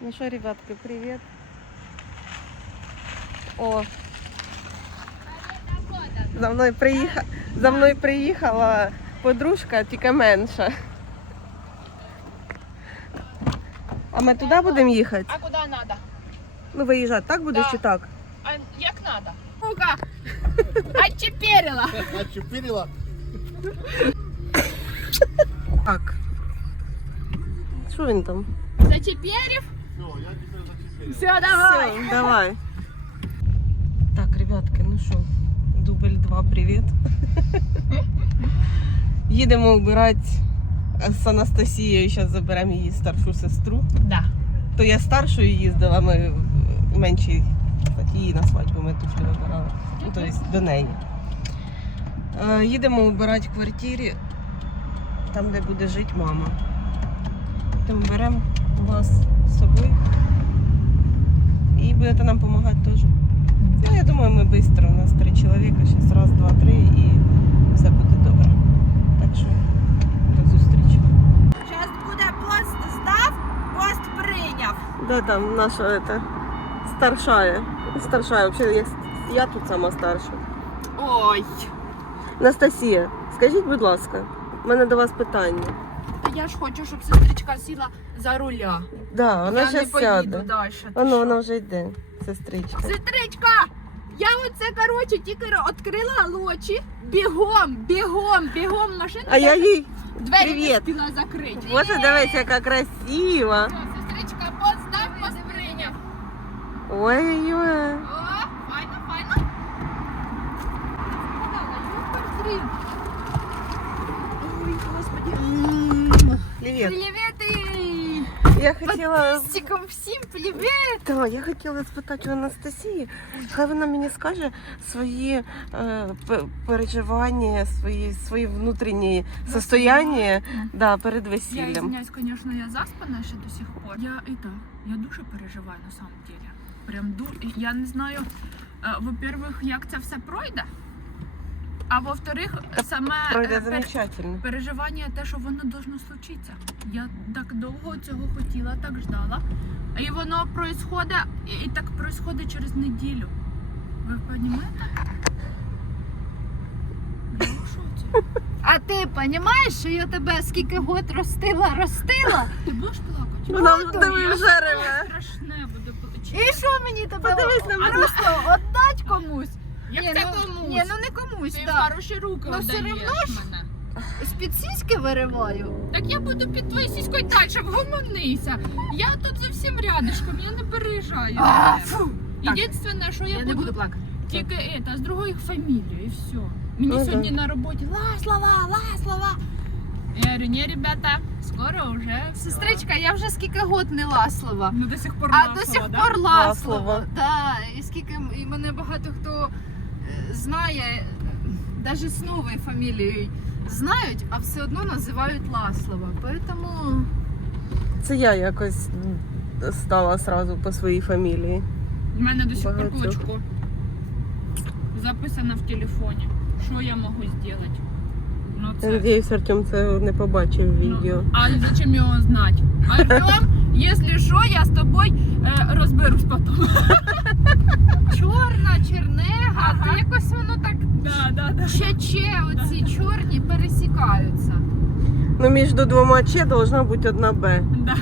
Ну що, ребятки, привіт. О. За мною приїхала, за мною приїхала подружка, тільки менша. А ми туди будемо їхати? А куда надо? Ну виїжджати, так будеш Да. чи так? А як надо? Ну-ка, отчеперила. Отчепырила? Так. Що він там? Зачеперив? Все, давай. Все, давай. Так, ребятки, ну що, дубль 2, привіт. Їдемо вбирати з Анастасією, зараз заберемо її старшу сестру. Да. То я старшою їздила, ми менші, її на свадьбу ми тут вибирали. Ну, тобто до неї. Е, Їдемо вбирати в квартирі, там, де буде жити мама. Тому беремо вас з собою. Будете нам допомагати теж. Ну, я думаю, ми швидко. У нас три чоловіка, зараз раз, два, три і все буде добре. Так що до зустрічі. Зараз буде пост здав, пост прийняв. Да, там наша это, старшая. Старшая, взагалі, я, я тут сама старша. Ой. Анастасія, скажіть, будь ласка, в мене до вас питання. Та я ж хочу, щоб сестричка сіла за руля. Да, вона я не поїду сяде. далі. Воно, вона вже йде, сестричка. Сестричка! Я оце, коротше, тільки відкрила очі, бігом, бігом, бігом машину. А я їй. двері Привіт. не встигла закрити. Боже, дивись, яка красива. Все, Сестричка, пост здав, пост. Ой-ой-ой. О, файно, файно. Ой, господи. Привіт. Привіт! Я хотіла. Подписчикам всім привіт! Так, я хотіла спитати у Анастасії, хай вона мені скаже свої е, переживання, свої, свої внутрішні состояння да, перед Я весіллям. извиняюсь, конечно, я заспана ще до сих пор. Я это, я дуже переживаю на самом деле. Прям ду... Я не знаю, е, во-первых, як це все пройде. А во-вторых, саме е, Пройде пер- замечательно. переживання те, що воно должно случитися. Я так довго цього хотіла, так ждала. І воно происходить, і і так происходить через неділю. Ви розумієте? Я в шоці. А ти розумієш, що я тебе скільки год ростила, ростила? Ти будеш плакати? Вона Буду, диви, Я вже реве. страшне буде І що мені тебе Подивись на мене. просто віддати комусь? Як ні, це ну, комусь? Ні, ну не комусь, Ти в так. хороші руки Ну, все віддаєш равно мене. З-під сіськи вириваю. Так я буду під твоєю сіською далі, вгомонися. Я тут зовсім рядышком, я не переїжджаю. А, фу. Так. Єдине, що я, Я не буду плакати. тільки это, з другою фамілією і все. Мені Ну, сьогодні на роботі Ласлова, Ласлова. Я говорю, ні, ребята, скоро вже. всё». Сестричка, я вже скільки год не ласлова. Ну до сих пор А Ласлова, до сих да? пор Ласлова. ласлова. Да. І скільки м- і мене багато хто е, знає, навіть з новою фамілією знають, а все одно називають Ласлова. Поэтому Це я якось стала сразу по своїй фамілії. У мене до сих пор Багатьох. Записано в телефоні. Що я можу зробити? Ну, це... надіюсь, Артем це не побачив відео. Ну, а зачем його знати? Артем, якщо що, я з тобою е, розберусь потім. чорна, чернега, Ага. то якось воно так Да, да, да. Че-че, оці чорні пересікаються. Ну, між двома Ч должна бути одна Б. да.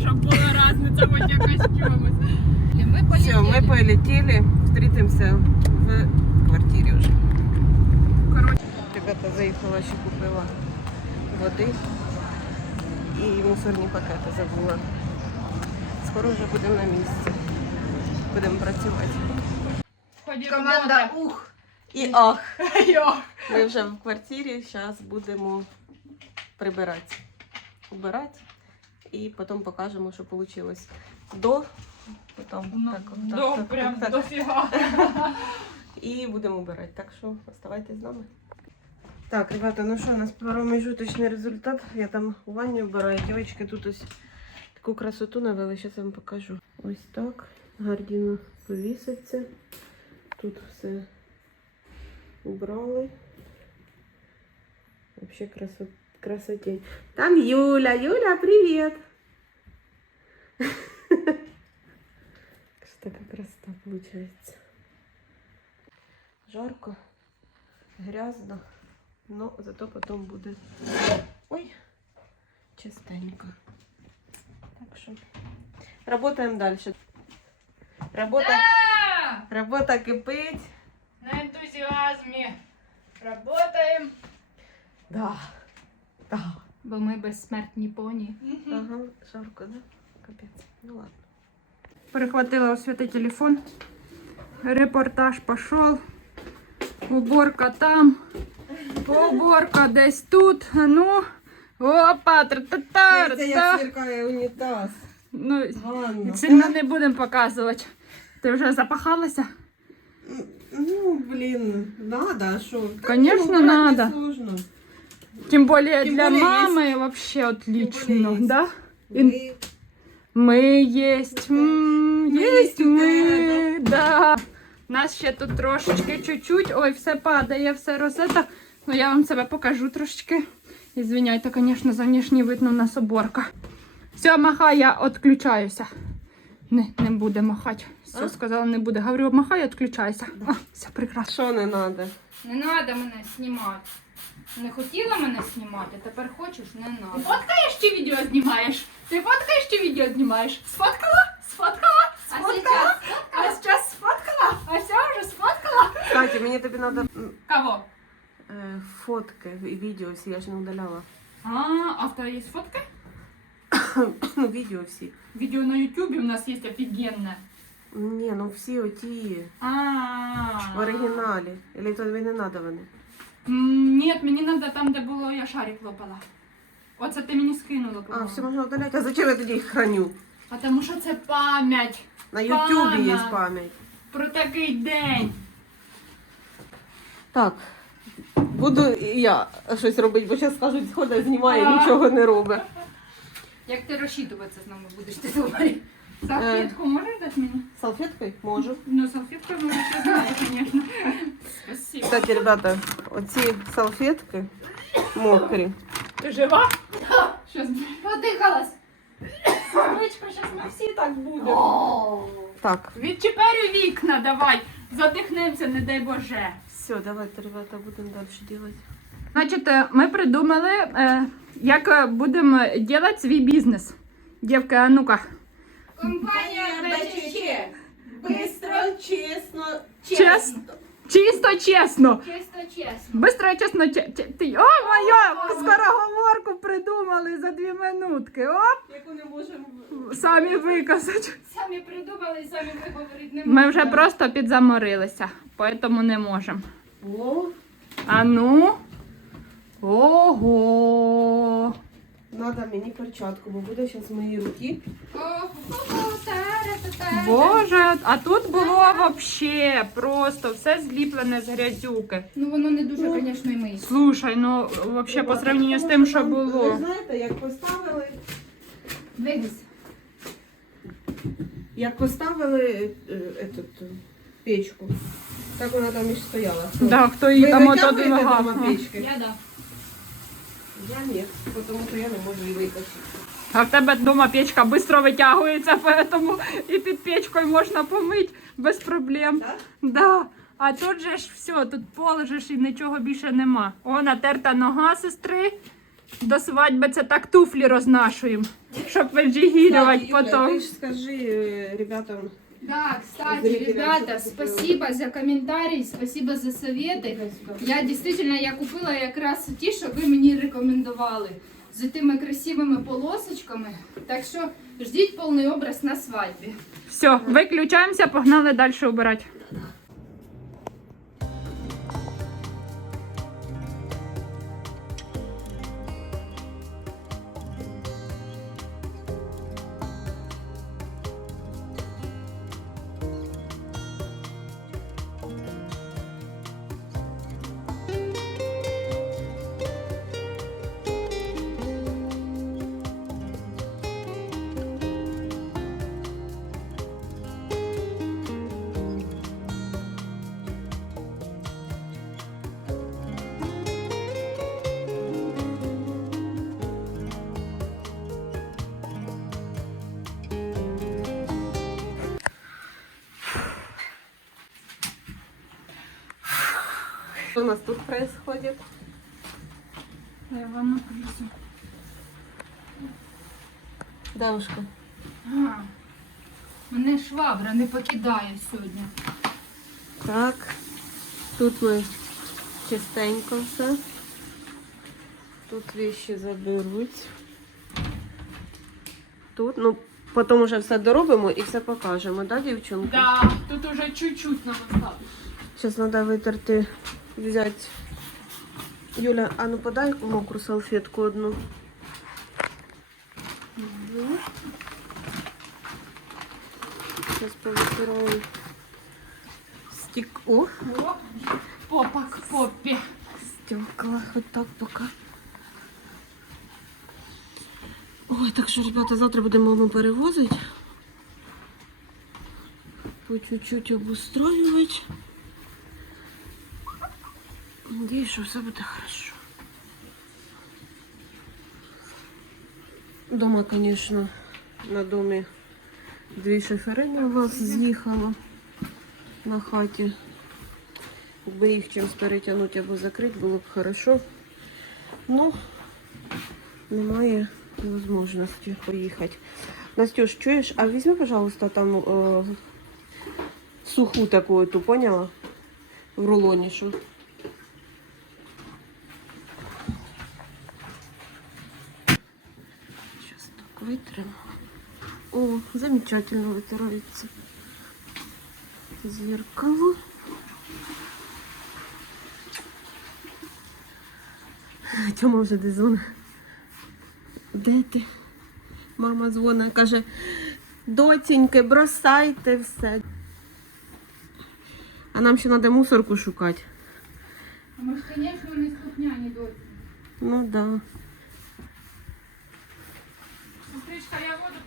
Щоб була різниця хоч якась в чомусь. І ми Все, полетіли. ми полетіли, встретимося в квартирі вже. Коротше, Ребята, заїхала, ще купила води і мусорні пакети забула. Скоро вже будемо на місці. Будемо працювати. Команда ух. І ах! Ми вже в квартирі, зараз будемо прибирати. Убирати і потім покажемо, що вийшло до. Потім, Ну, так, так, до, так, прям так, так. дофіга. І будемо убирати. Так що оставайтесь з нами. Так, ребята, ну що, у нас промежуточний результат. Я там у ванні вбираю. Дівчатки тут ось таку красоту навели, зараз я вам покажу. Ось так. Гардіно повіситься. Тут все убрали. Вообще красот... красотень. Там Юля. Юля, привіт! красота виходить. Жарко, грязно, но зато потім буде. Ой, чистенько. Так що работаємо далі. Робота, робота кипить. На ентузіазмі работаємо. Да. Да. Бо ми безсмертні поні. Ага, жарко, да? Капець. Ну ладно. Перехватила у телефон. Репортаж пошел. Уборка там. Уборка десь тут. Ну. Опа, тра-та-та. Це як та сверкає унітаз. Ну, Ванна. сильно не будемо показувати. Ти вже запахалася? Ну, блин, надо, а что? Конечно, надо. Сложно. Тим більше Тим для более мами вообще отлично, более да? І Мы Ми єсть, м, Ми єсть у да. Нас ще тут трошечки чуть-чуть. Ой, все падає, все розета. Ну я вам себе покажу трошечки. Ізвиняйте, звісно, за внешній вид, ну, у нас оборка. Все, махай, я відключаюся. Не, не буде махати. Все, сказала, не буде. Говорю, махай, відключайся. А, все прекрасно. Що не надо? Не треба мене знімати. Не хотіла мене знімати, тепер хочеш, не надо. Ти фоткаєш чи відео знімаєш? Ти фоткаєш чи відео знімаєш? Сфоткала? Сфоткала? Сфоткала? А зараз сфоткала? А все вже сфоткала? Кстати, мені тобі надо м, Кого? е, фотки і відео всі, я ж не удаляла. А, а в тебе є фотки? Ну, відео всі. Видео на ютубе у нас есть офигенное. Ні, ну всі оті А, в оригіналі. Или тобі не надо вони? М, Нет, мені надо там, де було, я шарик лопала. Оце ти мені скинула, А, по-моєму. все можна удаляти. А зачем я тоді їх храню? А тому що це пам'ять На Ютубі є пам'ять. про такий день. Так. Буду і я щось робити, бо зараз скажуть, сходить, знімає, А. нічого не робить. Як ти розчитуватися з нами будеш, ти думаєш? Салфетку можеш дати мені? Салфеткою можу. Ну, салфетку можеш, я знаю, звісно. Спасибо. Кстати, ребята, оці салфетки мокрі. Ти жива? Щас, Подихалась. сонечко, щас ми всі так будемо. Так, Відчепери вікна, давай. Задихнемося, не дай Боже. все, давайте, ребята, будемо далі робити. Значить, е, ми придумали, е, як е, будемо робити свій бізнес. Дівки, а ну-ка. Компанія БЧЧ. Быстро, чесно, Чесно. Чисто чесно. Чисто чесно. Быстро, чесно, че- че- ти. О, моя! Скороговорку придумали за дві минутки. О, яку не можемо. самі виказати. Самі придумали, самі виговорити не Ми вже просто підзаморилися, тому не можемо. О, А ну. Ого. Надо мені перчатку, бо буде зараз мої руки. Боже, а тут було вообще просто все зліплене з грязюки. Ну воно не дуже, звісно, і миє. Слушай, ну вообще по сравнению з тим, що Ви було. знаєте, як поставили, Вигись. як поставили е, етот, е, печку, так вона там і стояла. Да, хто її там ото витягуєте дома печки? Я да. Я ні, тому що я не можу її викачати. А в тебе вдома печка швидко витягується, поэтому і під печкою можна помити без проблем. Так? Да. А тут же ж все, тут положиш і нічого більше нема. О, натерта нога сестри. До свадьби це так туфлі рознашуємо, щоб віджигірювати Юля, потім. Ти ж скажи е, ребятам, Да, кстати, ребята, спасибо за комментарии, спасибо за советы. Я действительно я купила якраз ті, що ви мені рекомендували. З тими красивими полосочками. Так що ждіть повний образ на свадьбі. Все, виключаємося, погнали далі обирати. Что у нас тут происходит? Я вам напишу. Девушка. А, мене швабра не покидає сьогодні. Так. Тут ми чистенько все. Тут вещи заберуть. Тут, ну, потім уже все доробимо і все покажемо, да, дівчинку? Да, тут уже чуть-чуть нам осталось. Зараз треба витерти, взяти. Юля, а ну подай мокру салфетку одну. Зараз повитираю. Стік. О, О, попа к попі. стекла. Вот так пока. Ой, так що, ребята, завтра будемо ми перевозити. По чуть-чуть обустроювати. Надіюсь, що все буде хорошо. Дома, звісно, на домі дві шоферини у вас з'їхало на хаті. Якби їх чимось перетягнути або закрити, було б хорошо. Ну, немає можливості поїхати. Настюш, чуєш, а візьми, пожалуйста, там е, суху таку, ту, поняла? В рулоні, що. Сейчас так. О, замечательно витирається. Зеркало. Тьома вже де дзвонить. Де ти? Мама дзвонить, каже, доціньки, бросайте все. А нам ще треба мусорку шукати. А ми ж, звісно, не слухняні доці. Ну так. Да.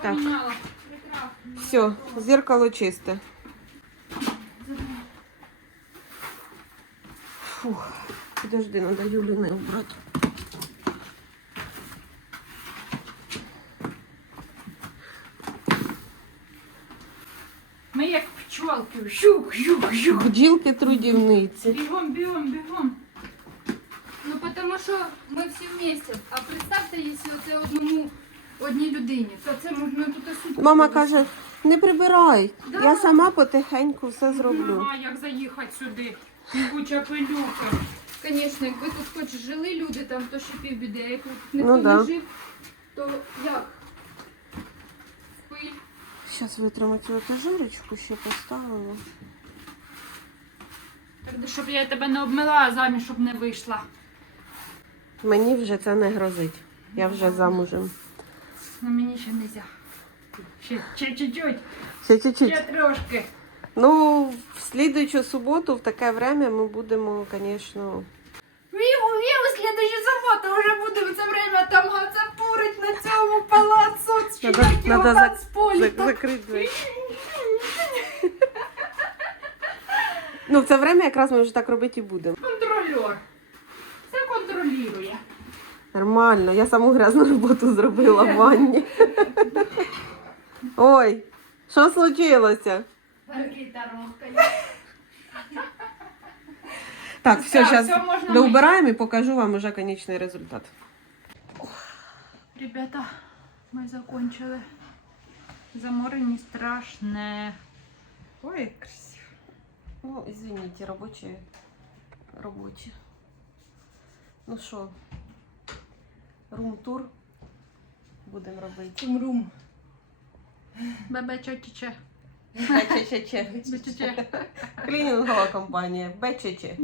Так. поміняла. Прекрасно. Все, зеркало чисте. Фух, подожди, треба Юліни убрати. Ми як пчолки. Жук, жук, жук. Бджілки трудівниці. Бігом, бігом, бігом. Ну, тому що ми всі вместе. А представте, якщо це одному одній людині, то це можна тут і сутки. Мама каже, не прибирай. Да. Я сама потихеньку все зроблю. Ага, як заїхати сюди. Куча пилюки. Звісно, якби тут хоч жили люди, там то ще півбіди, а як тут ніхто Ну, да. не жив, то як? Пиль. Зараз витримо цю етажерочку, ще поставимо. Так, щоб я тебе не обмила, а заміж, щоб не вийшла. Мені вже це не грозить. Я вже замужем. Ну мені ще не можна. Ще, ще чуть-чуть, Ще чуть-чуть. ще трошки. Ну, в слідуючу суботу в таке время ми будемо, звісно. Віву, віву, слідуючу суботу вже будемо це время там гацапурить на цьому палацу. Чи Надо- його надо зак- зак- закрити двері. Ну, в це время якраз ми вже так робити і будемо. Контрольор. Все контролює. Нормально, я саму грязну роботу зробила в ванні. Ой, що случилося? Маркіта рухкає. Так, все, Все, зараз все можна доубираємо і покажу вам уже конечний результат. Ребята, ми закончили. Заморені страшне. Ой, як красиво. Ну, извините, робочі. Робочі. Ну що, Рум-тур будемо робити. Чочече. Бечечече. Бечече. Клінінгова компанія. Бечече.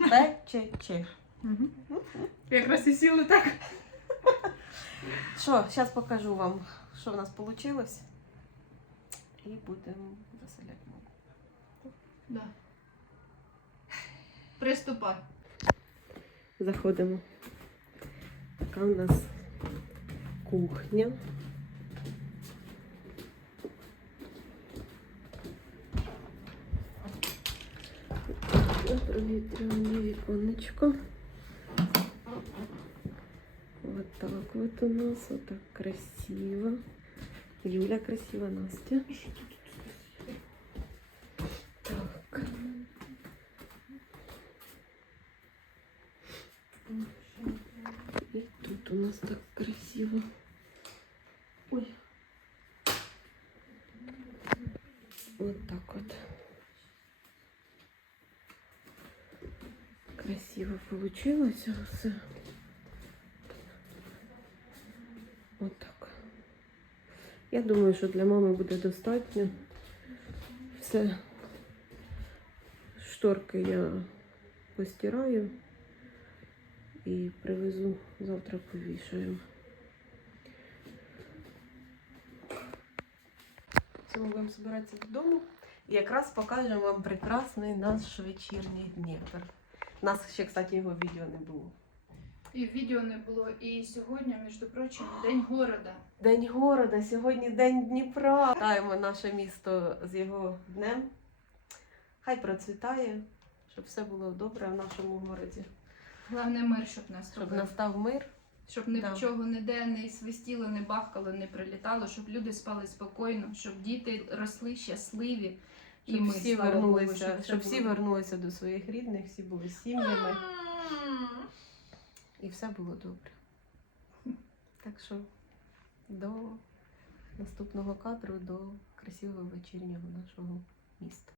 Бечече. Якраз і сіли так. Що, зараз покажу вам, що в нас вийшло. І будемо заселяти маму. Да. Приступай. Заходимо. Така у нас кухня. Провітрюємо віконечко. Вот так вот у нас, вот так красиво. Юля красиво, Настя. Красиво. Ой. Вот так вот. Красиво получилось все. Вот так. Я думаю, що для мами буде достатньо. Все. Шторки я постираю і привезу завтра повішаю. Цьому будемо збиратися додому. І якраз покажемо вам прекрасний наш вечірній Дніпр. У нас ще, кстати, його відео не було. І відео не було. І сьогодні, між прочим, день города. День города, сьогодні День Дніпра. Вітаємо наше місто з його днем. Хай процвітає, щоб все було добре в нашому городі. Головне мир, щоб Щоб настав мир. Щоб ні в чого ніде не свистіло, не бахкало, не прилітало, щоб люди спали спокійно, щоб діти росли щасливі. Щоб ми, всі слава Богу, вернулися, щоб всі вернулися до своїх рідних, всі були сім'ями і все було добре. Так що до наступного кадру, до красивого вечірнього нашого міста.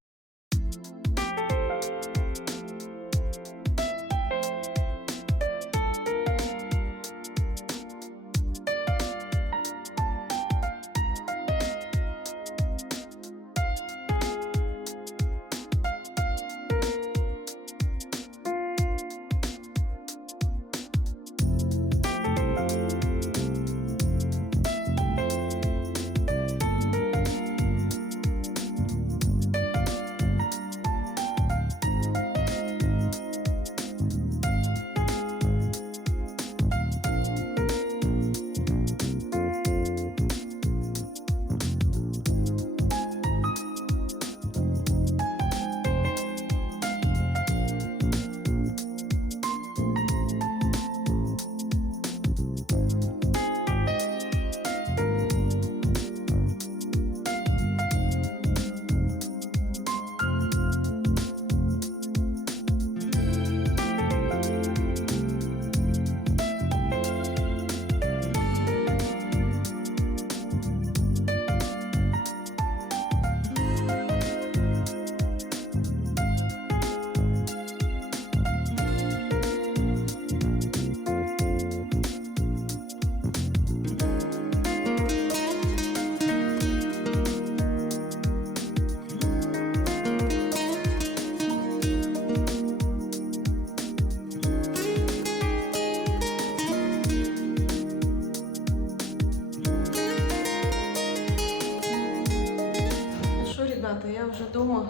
Вдома.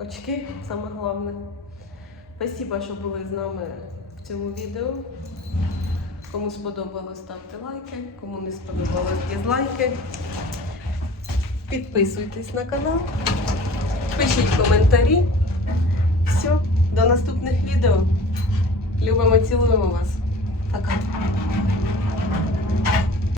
Очки саме головне. Спасибо, що були з нами в цьому відео. Кому сподобалось, ставте лайки, кому не сподобалось, дізлайки. Підписуйтесь на канал, пишіть коментарі. Все, до наступних відео. Любимо, цілуємо вас. Пока.